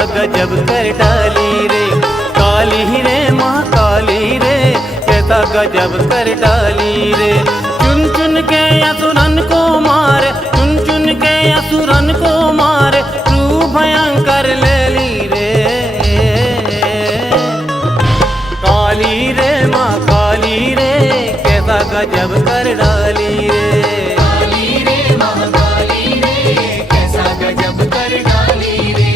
कैसा गजब कर डाली रे। काली रे महाकाली रे, कैसा गजब कर डाली रे। चुन चुन के असुरन को मारे, चुन चुन के असुरन को मारे, रूप भयंकर ले ली रे। काली रे महाकाली रे, कैसा गजब कर डाली रे। काली रे महाकाली रे, कैसा गजब कर डाली रे।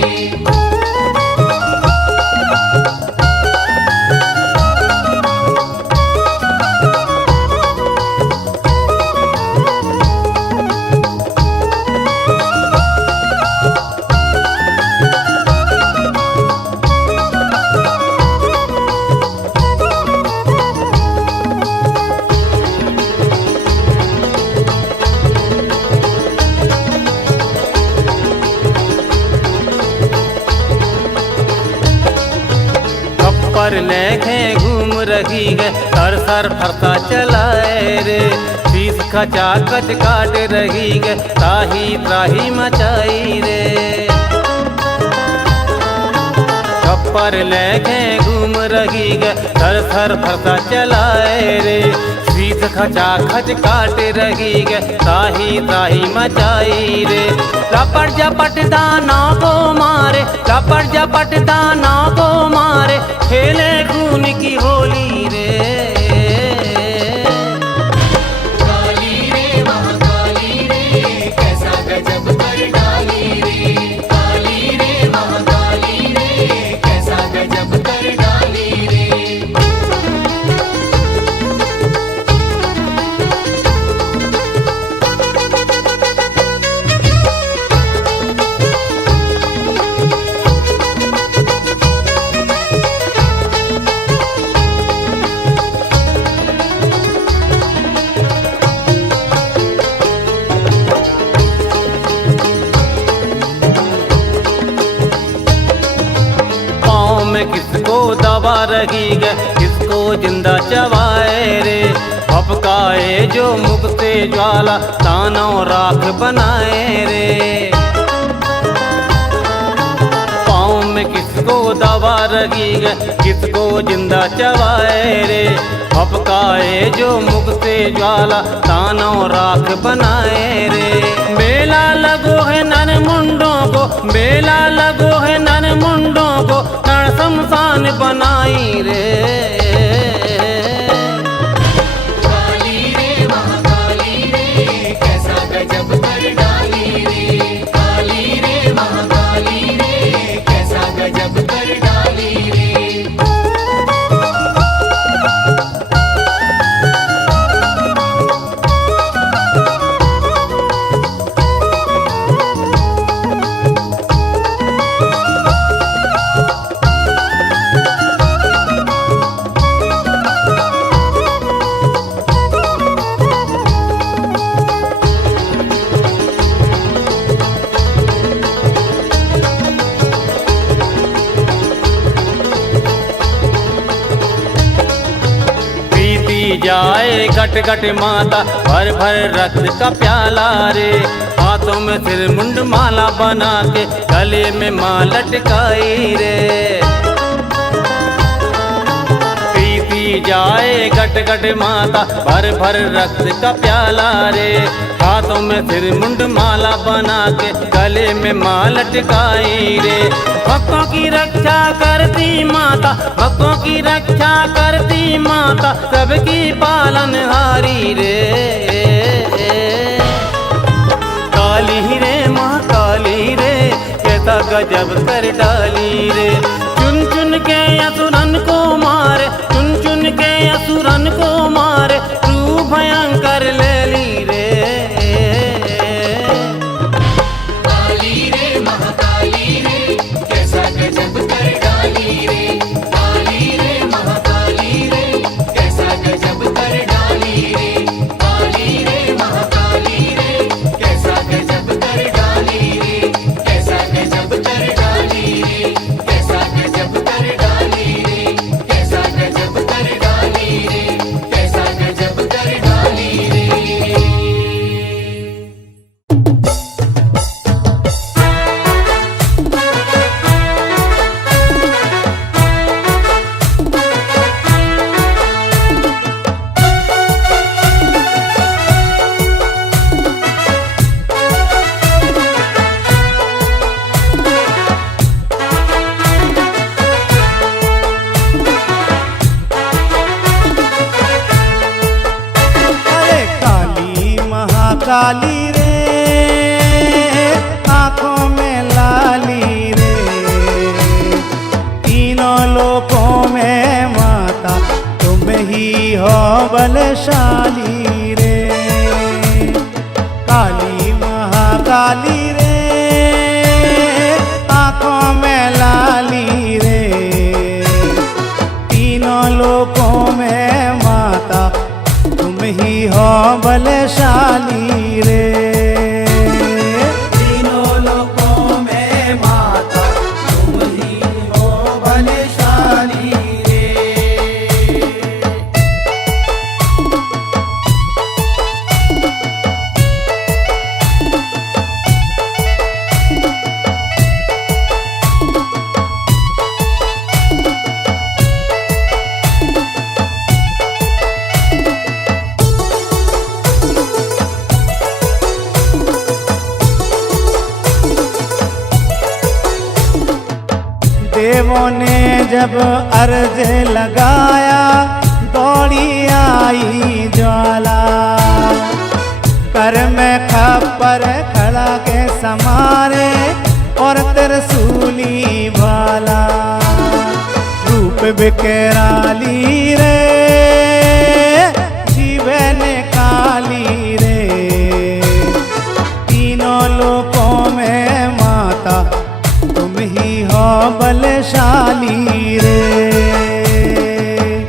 पर लेके घूम रही है, सर सर फरता चलाए रे। शीश खचा कच काट रही है, त्राही त्राही मचाई रे। पर लेके घूम रही है, सर सर फरता चलाए रे। शीश खचा खच काट रही है, त्राही त्राही मचाई रे। लपट झपट दाना को मारे, लपट झपट दाना को मारे, खेले खून की होली रे। काली रे महाकाली रे, कैसा गजब कर डाली रे। काली रे महाकाली रे, कैसा गजब कर डाली रे। किसको दबा रही है, किसको जिंदा चबाए रे। भपकाए जो मुख से ज्वाला, दानव राख बनाए रे। पाँव में किसको दबा रही है, किसको जिंदा चबाए रे। भपकाए जो मुख से ज्वाला, दानव राख बनाए रे। बेला लगो है नर मुंडों को, बेला लगो है नर मुंडों को, नर शमशान बनाई रे। काली रे महाकाली रे, कैसा गजब कर डाली रे। काली रे महाकाली रे, कैसा गजब कर डाली रे। जाए घट घट माता, भर भर रक्त का प्याला रे। हाथों में सिर मुंड माला बना के, गले में मां लटकाई रे। पीती जाए घट घट माता, भर भर रक्त का प्याला रे। हाथों में सिर मुंड माला बना के, गले में मां लटकाई रे। भक्तों की रक्षा करती माता, भक्तों की रक्षा करती माता, सबकी पालनहारी रे। काली रे महाकाली रे, कैसा गजब कर डाली रे। चुन चुन के असुरन को मारे, चुन चुन के असुरन को मारे, रूप भयंकर ले ली रे। काली रे महाकाली रे, कैसा गजब कर डाली रे। काली रे महाकाली रे, कैसा गजब कर डाली रे। काली रे महाकाली रे, कैसा गजब कर डाली रे। कैसा गजब कर डाली रे। कैसा गजब कर डाली रे। कैसा गजब कर डाली रे। कैसा गजब कर डाली महाकाली रे, आंखों में लाली रे, तीनों लोकों में माता तुम ही हो बलशाली रे। काली महाकाली रे, आंखों में लाली रे, तीनों लोकों में माता तुम ही हो बलशाली रे। तीनों लोकों में माता तुम ही हो बलशाली रे। देवों ने जब अर्ज लगाया, दौड़ी आई ज्वाला, कर में खप्पर खड़ा के समारे और त्रिशूली भाला। रूप बिकराली रे, जीवन काली रे, तीनों लोकों में माता तुम ही हो बलशाली रे।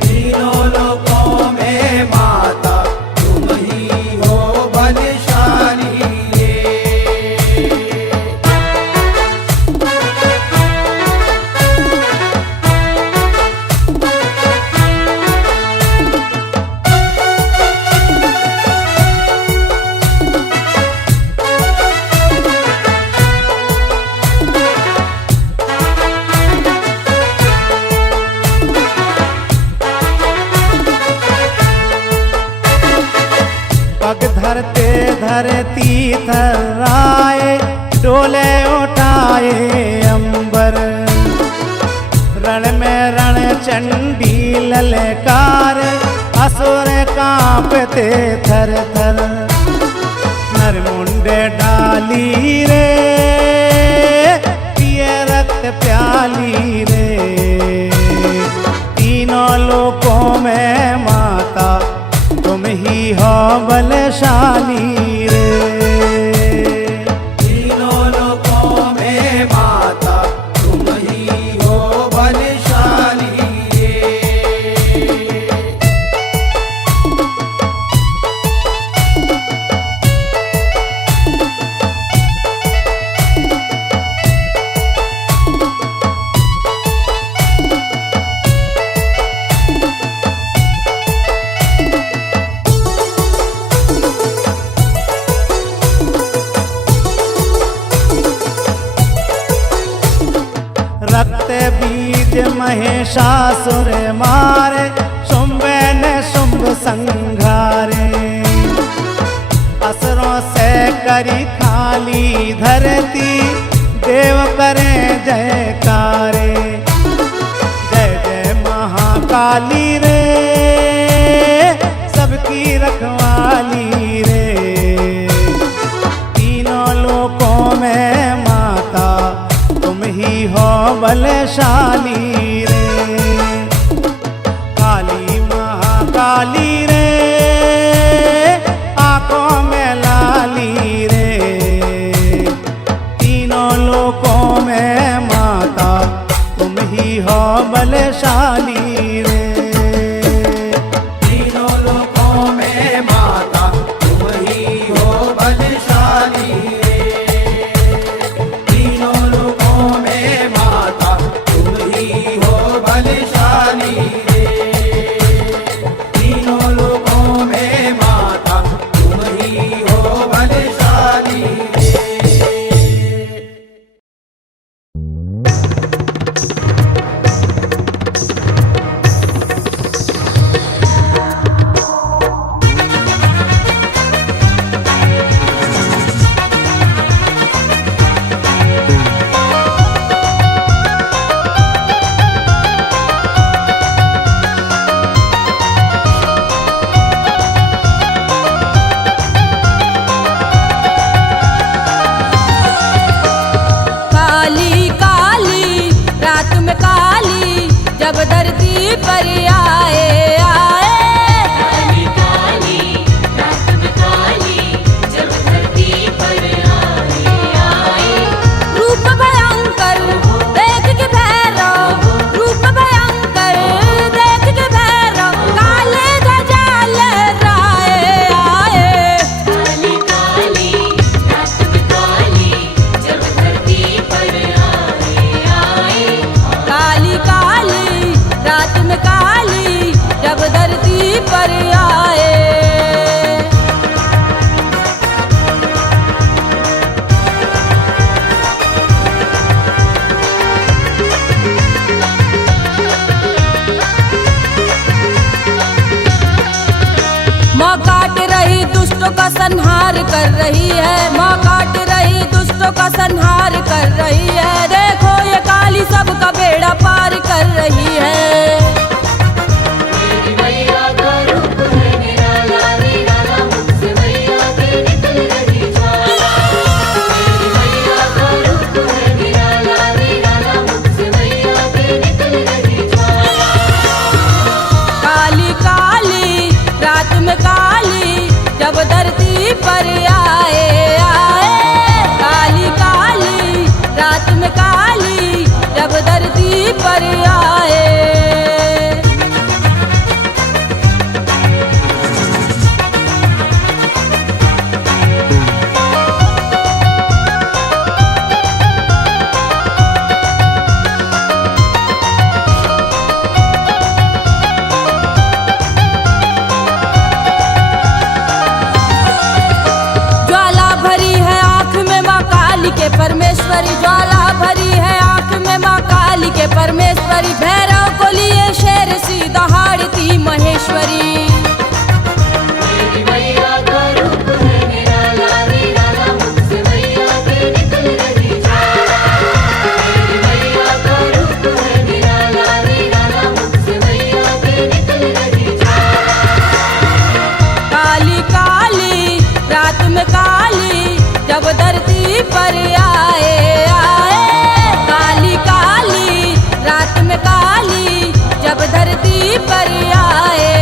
तीनों लोकों में माता तुम ही हो बलशाली रे। पग धरते धरती थर्राए, डोले उठाए अंबर, रण में रण चंडी ललकार, असुर कांपते थर थर। नरमुंडे डाली रे, पिए रक्त प्याली रे, तीनों लोकों में माता तुम ही हो बलशाली रे। तीनों लोकों में माता तुम ही हो बलशाली रे। रक्त बीज महेशासुर मारे, शुंभ ने शुंभ संघारे, असुरों से करी खाली धरती, देव करे जयकारे। जय जय महाकाली रे, सबकी रखवाली रे, तीनों लोकों में माता तुम ही हो बलशाली रे। काली महाकाली रे, आंखों में लाली रे, तीनों लोकों में माता तुम ही हो बलशाली रे। तीनों लोकों में माता तुम ही हो बलशाली रे। तीनों लोकों में माता तुम ही दुष्टों का संहार कर रही है, माँ काट रही दुष्टों का संहार कर रही है। देखो ये काली सबका बेड़ा पार कर रही है। मेरी मैया का रूप है निराला निराला, मुझसे मैया के निकल रही ज्वाला। मेरी मैया का रूप है निराला निराला, मुझसे मैया के निकल रही ज्वाला। काली काली रात में काली जब धरती पर आए आए, काली काली रात में काली जब धरती पर आए। ज्वाला भरी है आँख में माँ काली के परमेश्वरी, ज्वाला भरी है आँख में माँ काली के परमेश्वरी। भैरव को लिए शेर सी दहाड़ती महेश्वरी। मेरी मैया का रूप है निराला निराला, मुझसे मैया के निकल रही ज्वाला। मेरी मैया का रूप है निराला निराला, मुझसे मैया के निकल रही ज्वाला। काली काली रात में काली जब धरती पर आए आए, काली काली रात में काली जब धरती पर आए।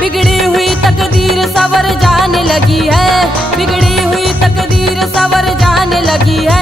बिगड़ी हुई तकदीर सवर जाने लगी है, बिगड़ी हुई तकदीर सवर जाने लगी है।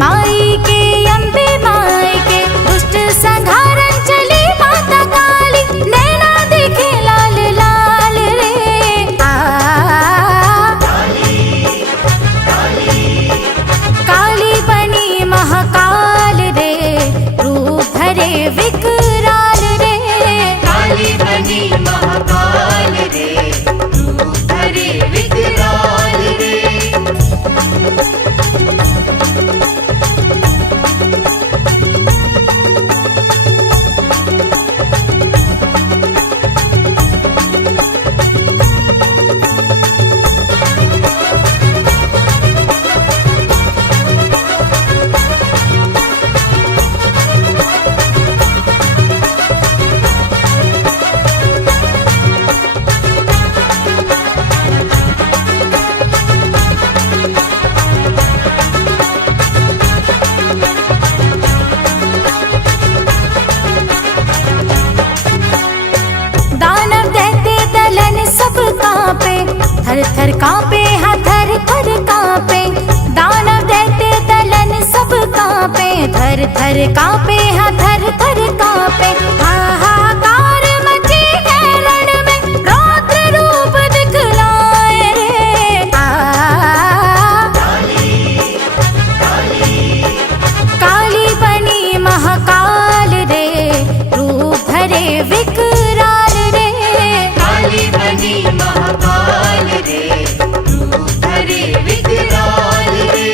माई के अम्बे माई के दुष्ट संहारन चली माता काली नैना देखे लाल लाल रे काली बनी महाकाल रे रूप धरे विकराल रे काली बनी महाकाल रे रूप धरे विकराल रे दानव दैत्य दलन सब कांपे थर थर कांपे हाँ थर थर कांपे दानव दैत्य दलन सब कांपे थर थर कांपे हाँ थर थर कांपे हाहाकार मचे है रण में रौद्र रूप दिखलाए रे काली बनी महाकाल रे रूप धरे विकराल रे काली बनी महाकाल रे रूप धरे विकराल रे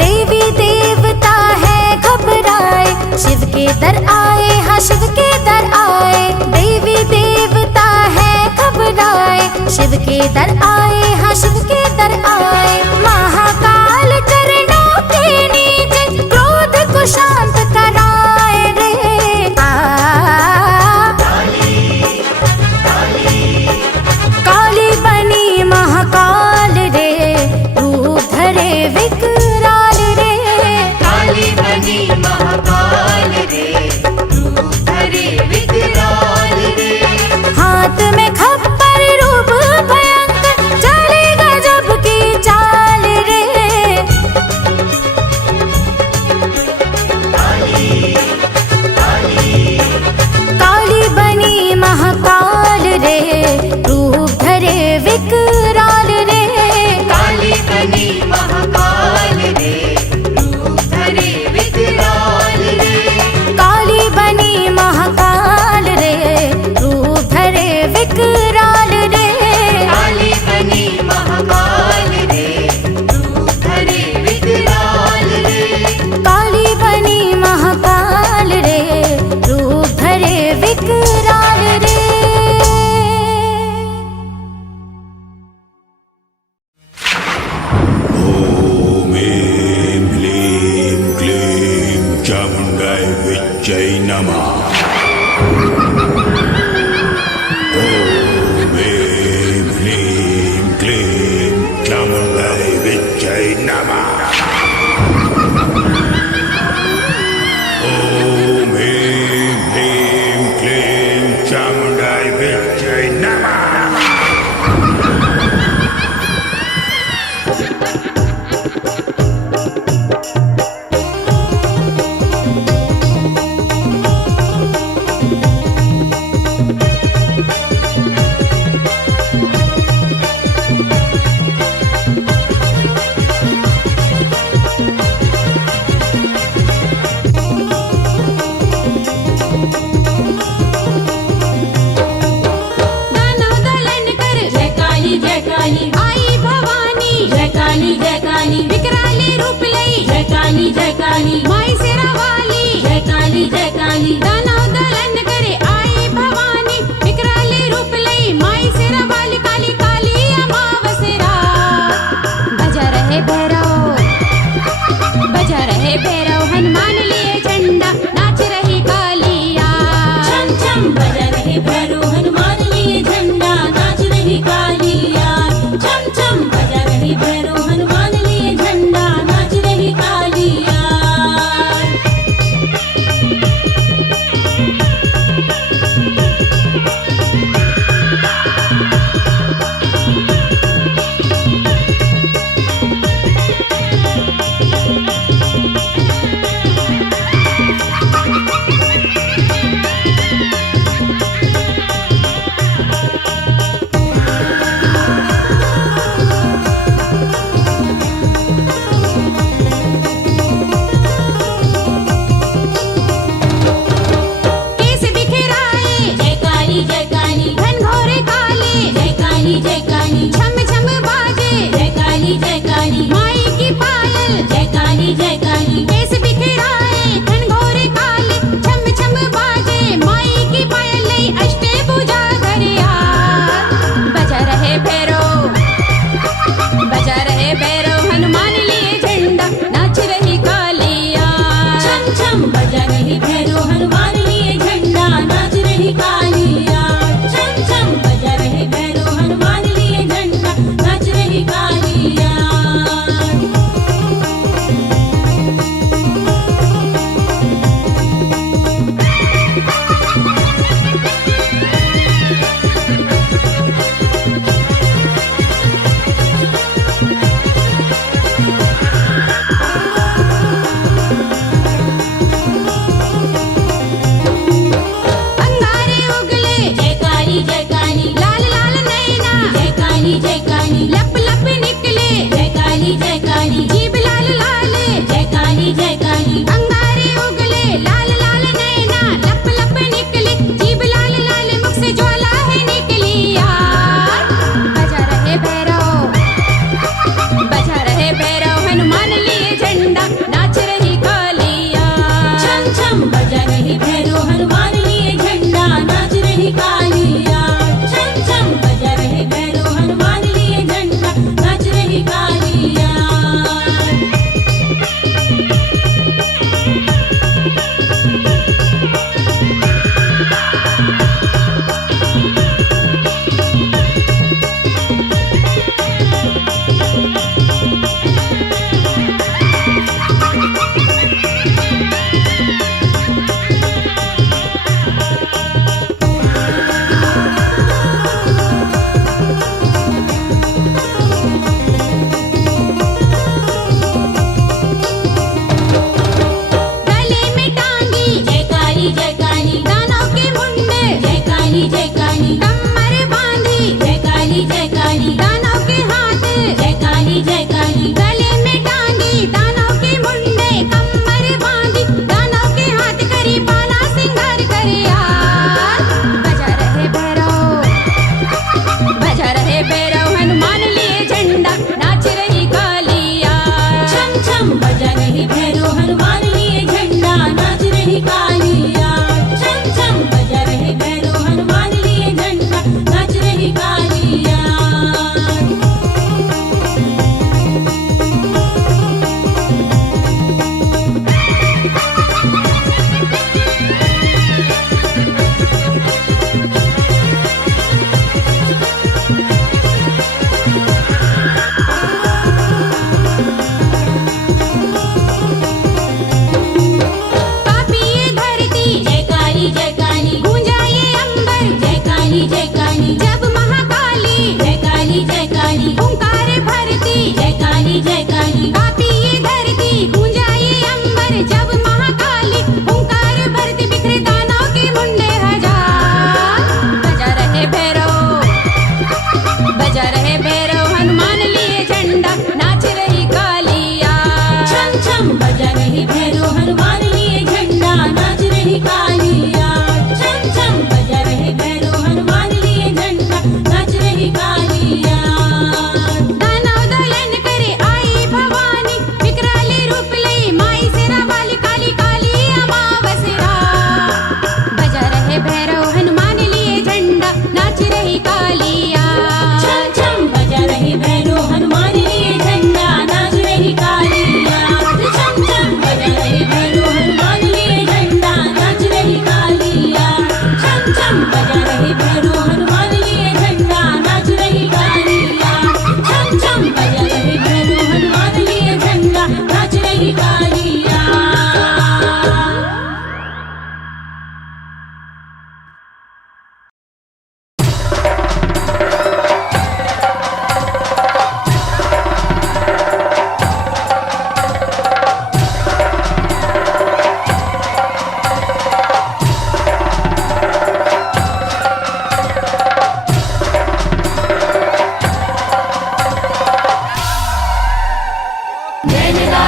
देवी देवता है घबराए शिव के दर आए हाँ शिव के दर आए देवी देवता है घबराए शिव के दर आए हाँ शिव के दर आए महाकाल चरणों के नीचे क्रोध को शांत कराए रे काली बनी महाकाल रे रूप धरे विकराल रे काली बनी महाकाल रे रूप धरे विकराल रे हाथ में खप्पर रूप भयंकर चले गजब की चाल रे काली बनी महाकाल रे रूप धरे विकराल रे काली बनी महाकाल रे रूप धरे विकराल रे काली बनी महाकाल रे रूप धरे विकराल रे काली बनी महाकाल रे रूप धरे विकराल रे काली बनी महाकाल रे रूप धरे विकराल रे ॐ ऐं ह्लीं क्लीं चामुण्डाय विच्चै नमः ॐ ऐं ह्लीं क्लीं चामुण्डाय विच्चै नमः ॐ ऐं ह्लीं क्लीं चामुण्डाय विच्चै नमः दानव दलन कर जय काली आई भवानी जय काली विकराली रूप लई जय काली माई सेरा वाली जय काली दानव दलन करे आई भवानी विकराली रूप लई माई सेरा वाली काली काली अमावसेरा बजा रहे भैरव हनुमान लिए झंडा नाच रही कालिया छम छम बजा रहे भैरव हनुमान लिए झंडा नाच रही कालिया छम छम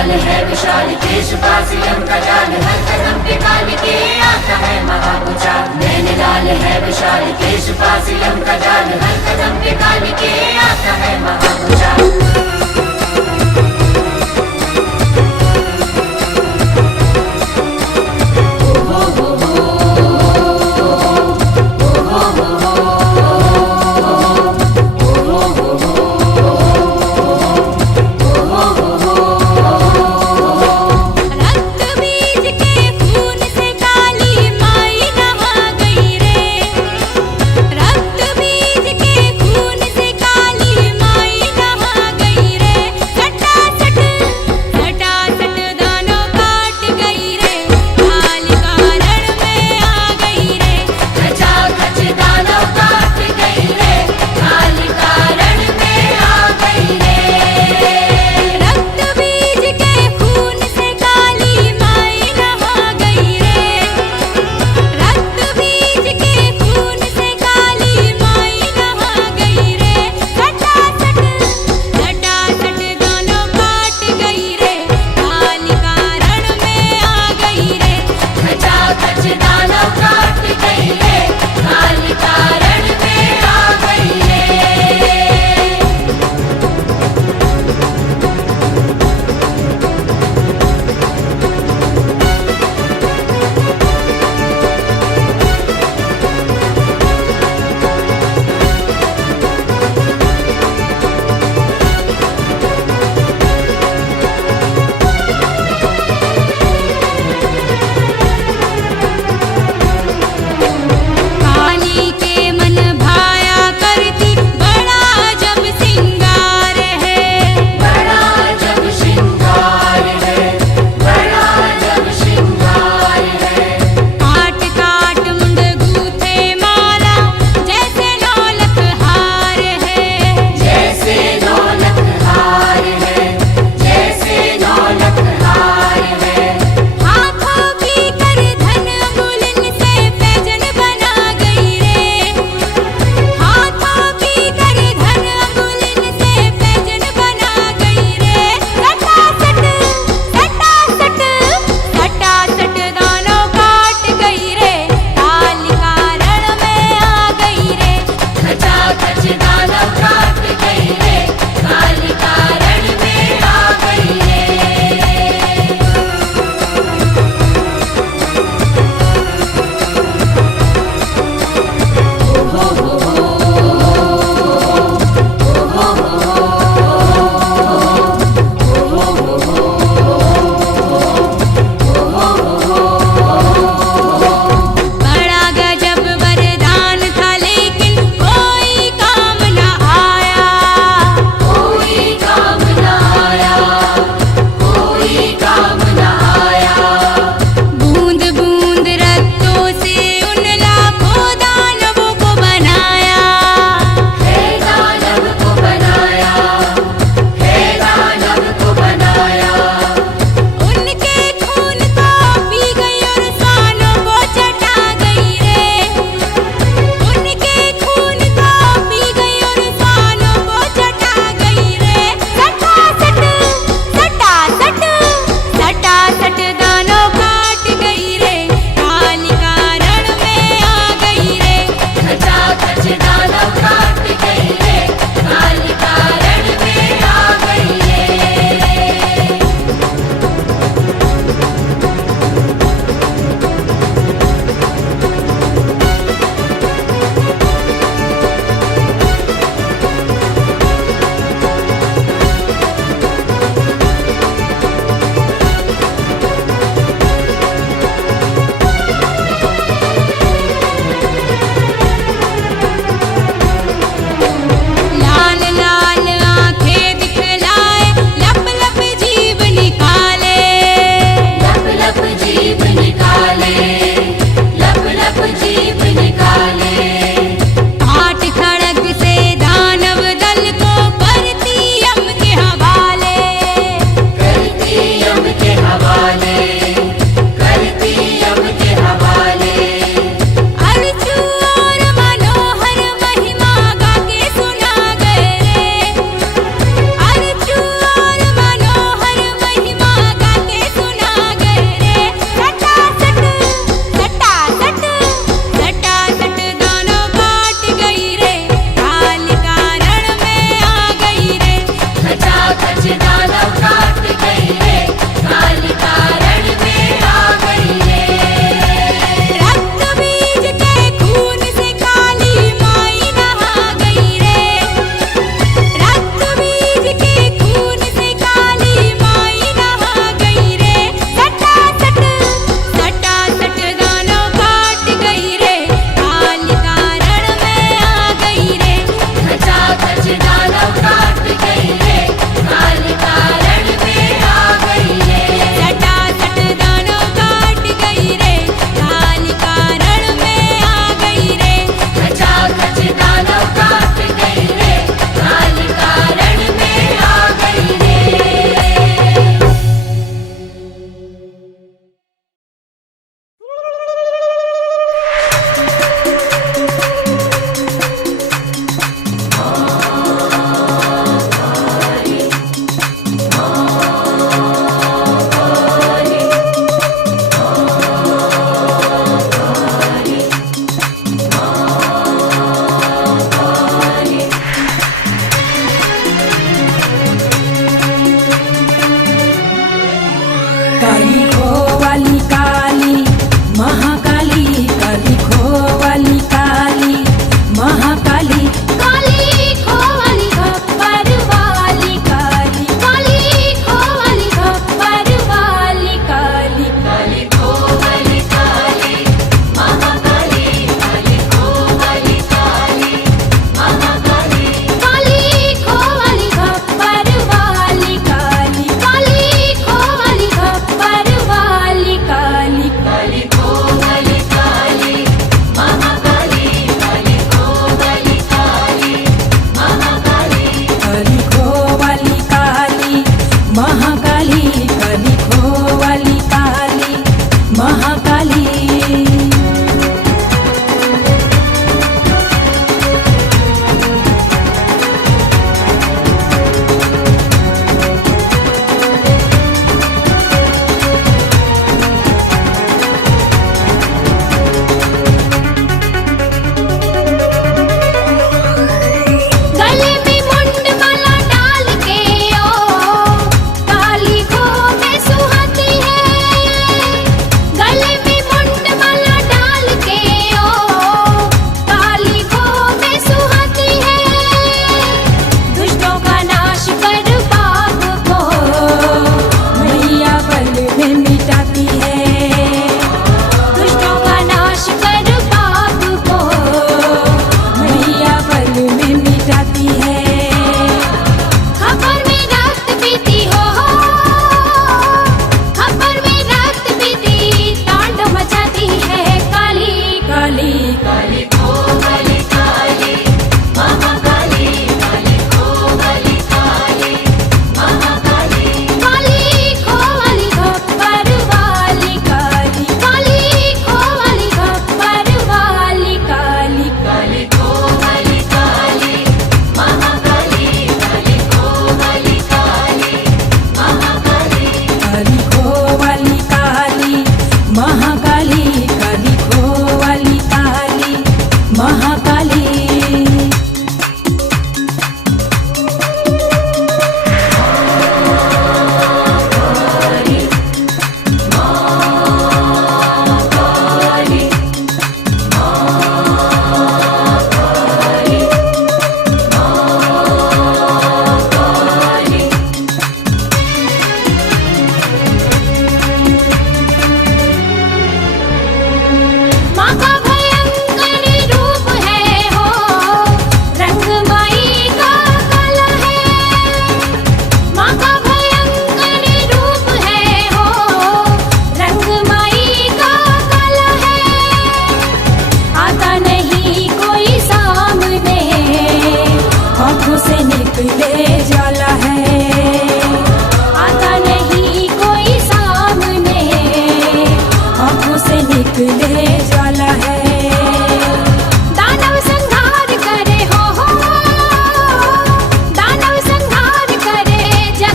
लाल है विशाल केश बासियम का जाल हर कदम पे काल के आता है महाभुजाल नैन लाल है विशाल केश बासियम का जाल हर कदम पे काल के आता है महाभुजाल रक्त बीज के खून से काली माई नहा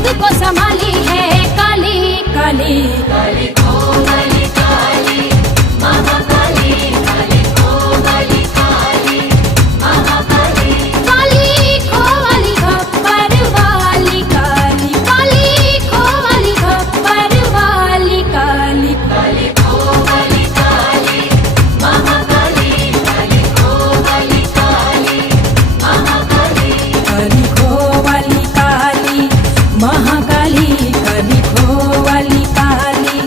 जग को संभाली है काली काली काली कोमली काली महाकाली काली कोमली काली महाकाली काली खोवाली खप्पर वाली काली काली खोवाली खप्पर वाली काली काली कोमली काली महाकाली काली कोमली काली महाकाली काली खोवाली काली महाकाली काली खोवाली काली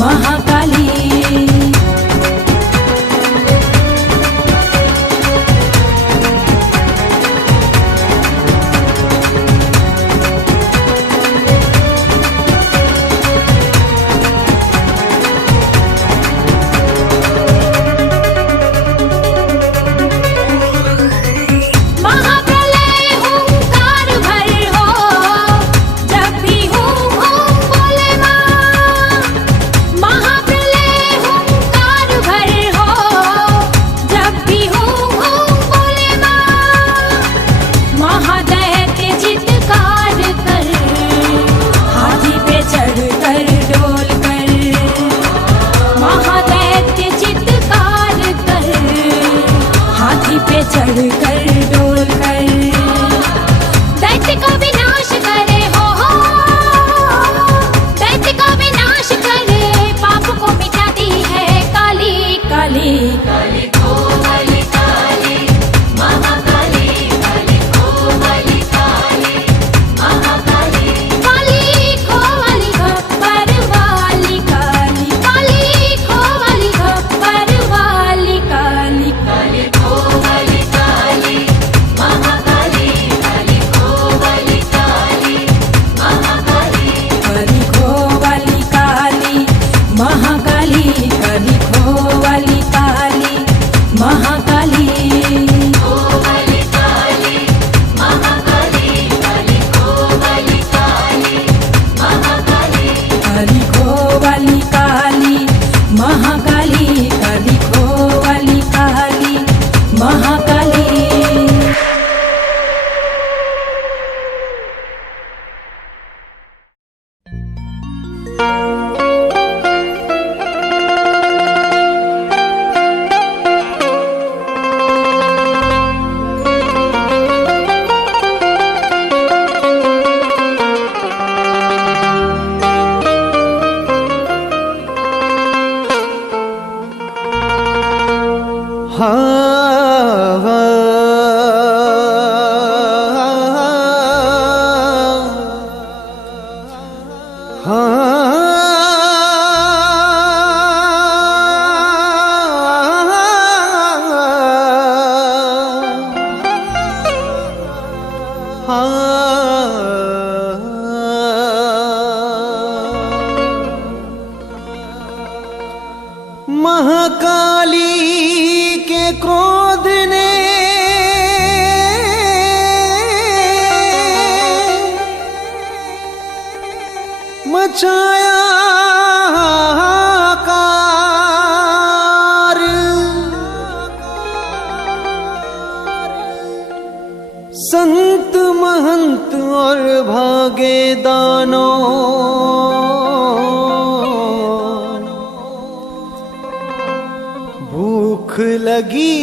महाकाली महाप्रलय हुंकार भर हो जब भी हूँ बोले माँ महाप्रलय हुंकार भर हो जब भी हूँ बोले माँ महादैत्य चित्कार कर हाथी पे चढ़ कर डोल कर महादैत्य चित्कार कर हाथी पे चढ़ कर डोल कर दैत्य का विनाश करे हो दैत्य का विनाश करे पाप को मिटाती है काली काली काली कोमली काली महाकाली काली कोमली काली महाकाली काली खोवाली खप्पर वाली काली काली खोवाली खप्पर वाली काली काली कोमली काली महाकाली काली कोमली काली महाकाली काली खोवाली काली महाकाली काली खोवाली काली महाकाली कोमली काली महाकाली काली कोमली काली महाकाली काली खोवाली काली महाकाली काली खोवाली काली महाकाली महाकाली के क्रोध ने मचाया हाहाकार। संत महंत और भागे दानों भूख लगी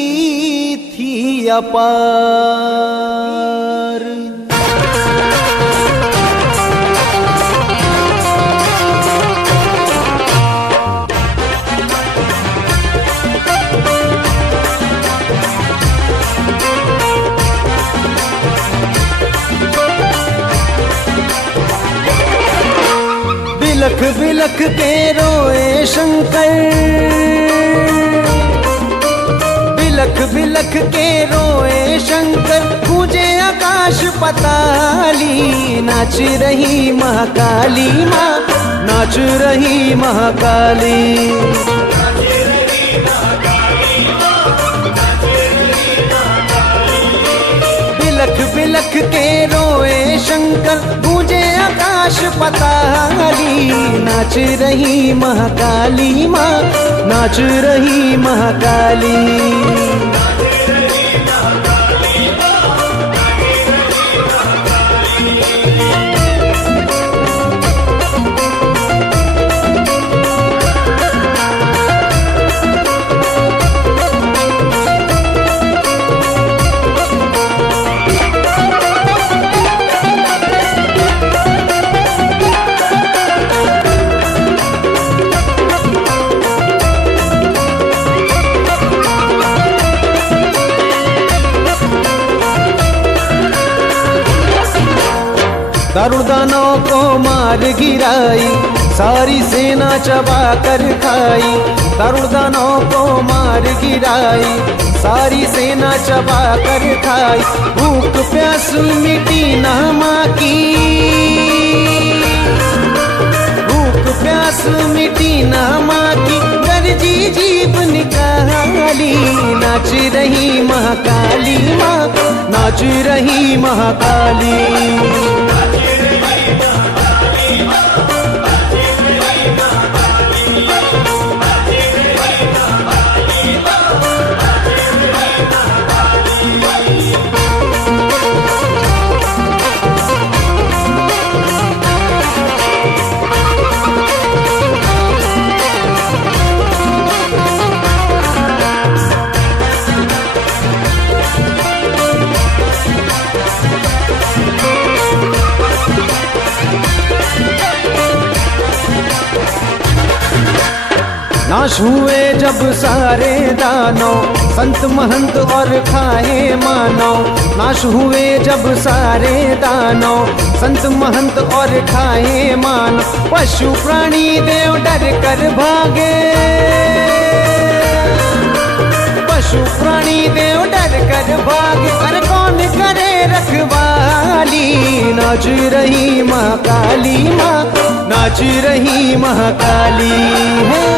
थी अपार। बिलख बिलख के रोए शंकर, बिलख बिलख के रोए शंकर, गूंजे आकाश पताली। नाच रही महाकाली माँ, नाच रही महाकाली। बिलख बिलख के रोए शंकर, गूंजे आकाश पताली। नाच रही महाकाली माँ, नाच रही महाकाली। दारुण दानव को मार गिराई, सारी सेना चबा कर खाई। दारुण दानव को मार गिराई, सारी सेना चबा कर खाई। भूख प्यास मिटी ना माँ की, भूख प्यास मिटी ना माँ की, गरजी जीभ निकाली। नाच रही महाकाली माँ, नाच रही महाकाली। नाश हुए जब सारे दानव, संत महंत और खाए मानव। नाश हुए जब सारे दानव, संत महंत और खाए मानव। पशु प्राणी देव डर कर भागे, पशु प्राणी देव डर कर भागे। पर कौन करे रखवाली, नाच रही महाकाली माँ, नाच रही महाकाली है।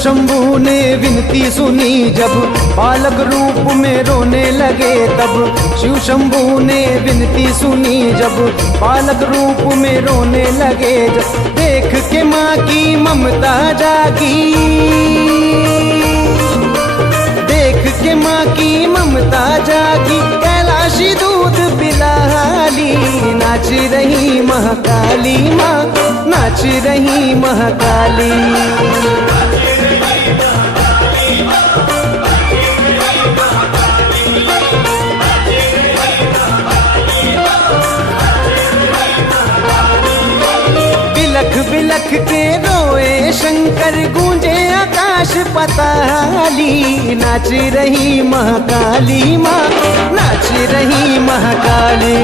शंभू ने विनती सुनी जब, बालक रूप में रोने लगे तब। शिव शंभू ने विनती सुनी जब, बालक रूप में रोने लगे जब। देख के माँ की ममता जागी, देख के माँ की ममता जागी। कैलाशी दूध पिलाली, नाच रही महाकाली माँ, नाच रही महाकाली। बिलख बिलख के रोए शंकर, गूंजे आकाश पताली। नाच रही महाकाली माँ, नाच रही महाकाली।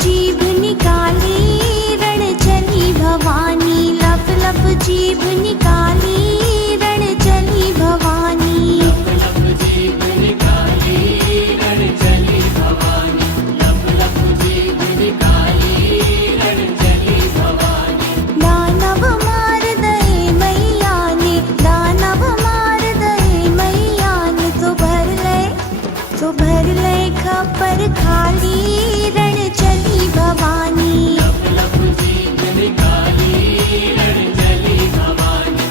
जीभ निकाली रण चली भवानी, लप लप जीभ निकाली रण चली भवानी। लप लप जीभ निकाली रण चली भवानी, लप लप जीभ निकाली रण चली भवानी। दानव मार दे मैया ने, दानव मार दे मैया ने। तो भर ले खपर खाली रण चली भवानी। लप लप जीभ निकाली रण चली भवानी,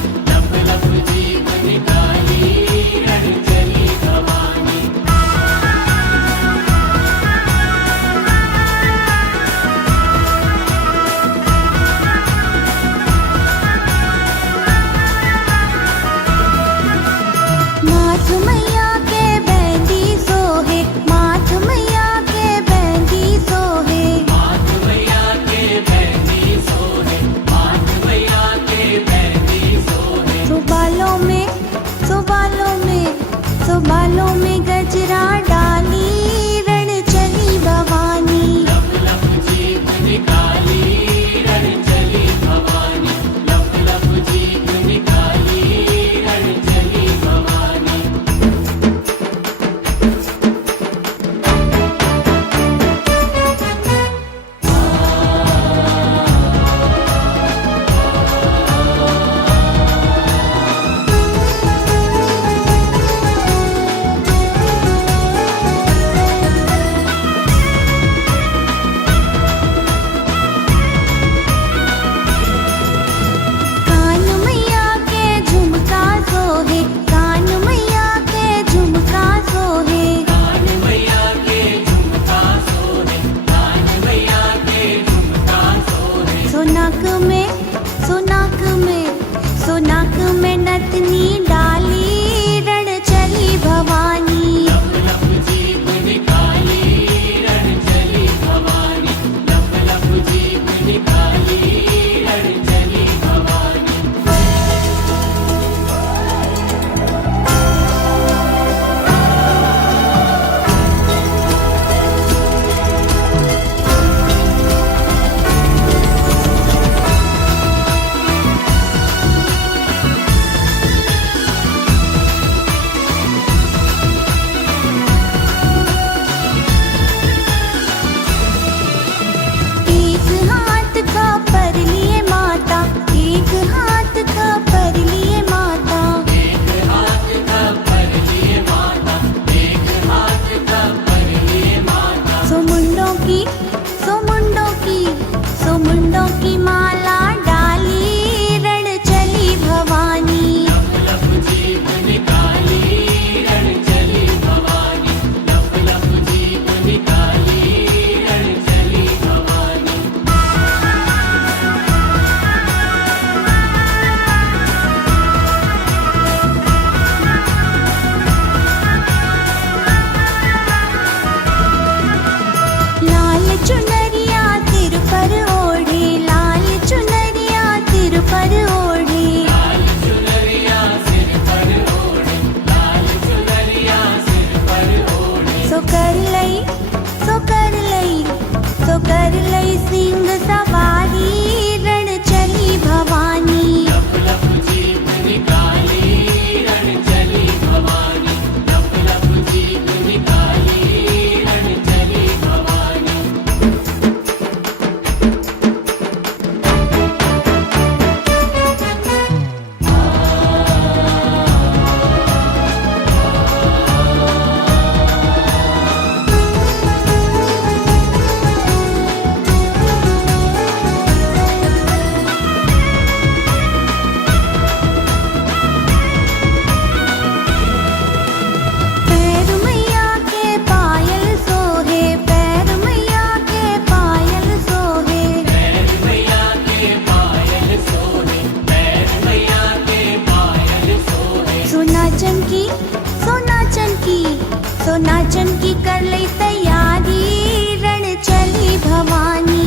की सो मुंडों की माला डाली रण चली भवानी। लाल चुनरिया सिर पर ओढ़े, लाल चुनरिया सिर पर ओढ़े, सो कर लई सिंह सवारी रण चली भवानी। पैर मैया के पायल सोहे, पैर मैया के पायल सोहे, सोना चमकी कर लई तैयारी रण चली भवानी।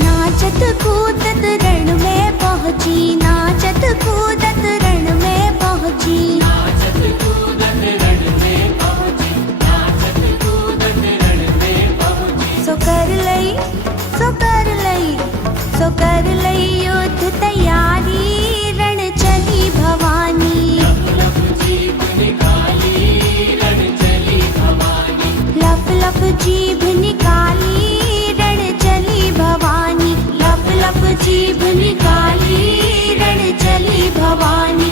नाचत कूदत रण में पहुंची, नाचत कूदत रण में पहुंची, सो कर लई युद्ध तैयारी रण चली भवानी। लप लप जीभ निकाली रण चली भवानी, लप लप जीभ निकाली रण चली भवानी।